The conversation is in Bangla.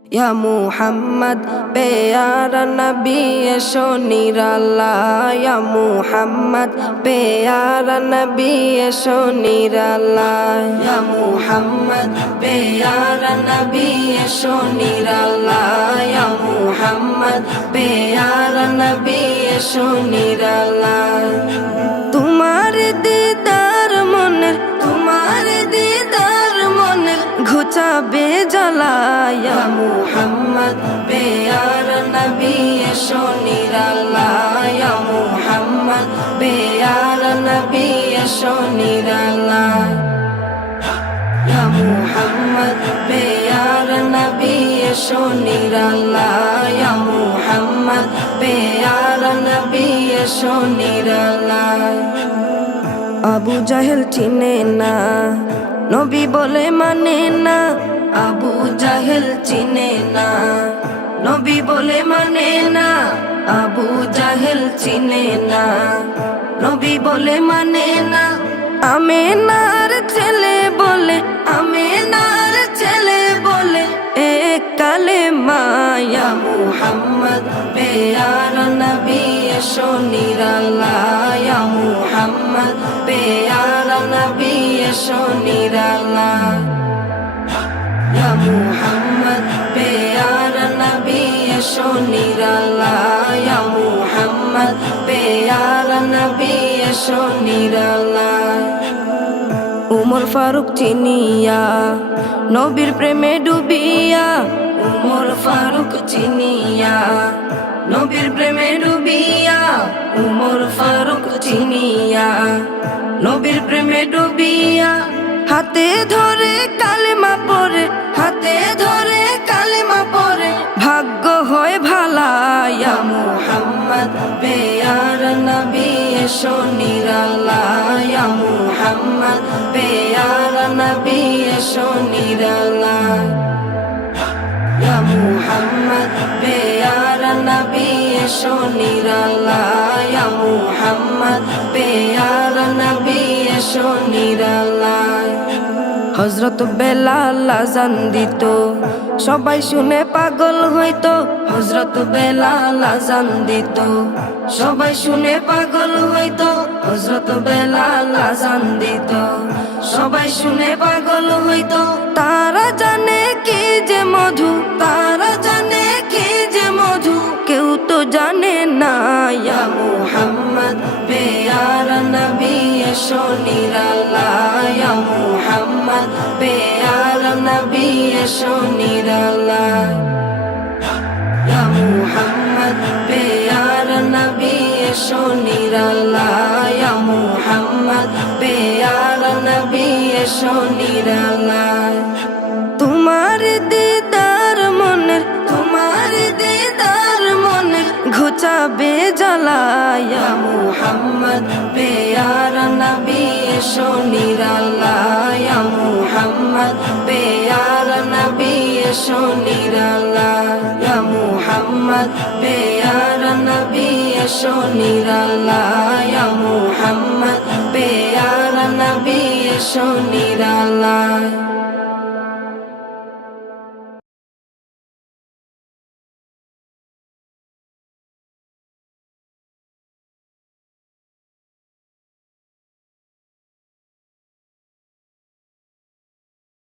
या मुहम्मद प्यारा नबी एशो निराला या मुहम्मद प्यारा नबी एशो निराला या मुहम्मद प्यारा नबी एशो निराला या मुहम्मद प्यारा नबी एशो निराला तुम्हारे दीदार मने तुम्हारे दीदार मने घुचाबे জ্বালা या मुहम्मद प्यारा नबी एशो निराला या मुहम्मद प्यारा नबी एशो निराला या मुहम्मद प्यारा नबी एशो निराला या मुहम्मद प्यारा नबी एशो निराला আবু জাহেল চিনে না নবী বলে মানে না আবু জাহেল চিনে না নবী বলে মানে না আবু জাহেল চিনে না নবী বলে মানে না আমেনার ছেলে বলে আমেনার ছেলে বলে এক কালেমা ইয়া মুহাম্মদ প্যারা নবী এশো নিরালা ইয়া মুহাম্মদ প্যারা নবী এশো নিরালা या मुहम्मद प्यारा नबी एशो निराला या मुहम्मद प्यारा नबी एशो निराला उमर फारूक चिनिया नबीर प्रेमे डुबिया उमर फारूक चिनिया नबीर प्रेमे डुबिया उमर फारूक चिनिया नबीर प्रेमे डुबिया हाथे धरे कालेमा परे हाथे धरे कालेमा परे भाग्य হয় ভালা या मुहम्मद प्यारा नबी एशो निराला या मुहम्मद प्यारा नबी एशो निराला या मुहम्मद प्यारा नबी एशो निराला या मुहम्मद प्यारा नबी एशो निराला হযরত বেলাল আযান দিত সবাই শুনে পাগল হইতো হযরত বেলাল আযান দিত সবাই শুনে পাগল হইতো হযরত বেলাল আযান দিত সবাই শুনে পাগল হইতো তারা জানে কি যে মধু তারা জানে কি যে মধু কেউ তো জানে না ইয়া মুহাম্মদ প্যারা নবী এশো নিরালা ইয়া মুহাম্মদ प्यारा नबी एशो निराला या मुहम्मद प्यारा नबी एशो निराला या मुहम्मद प्यारा नबी एशो निराला तुम्हारे दीदार मने घुचाबे জ্বালা या मुहम्मद प्यारा नबी एशो निराला या मुहम्मद प्यारा नबी एशो निराला या मुहम्मद प्यारा नबी एशो निराला या मुहम्मद प्यारा नबी एशो निराला।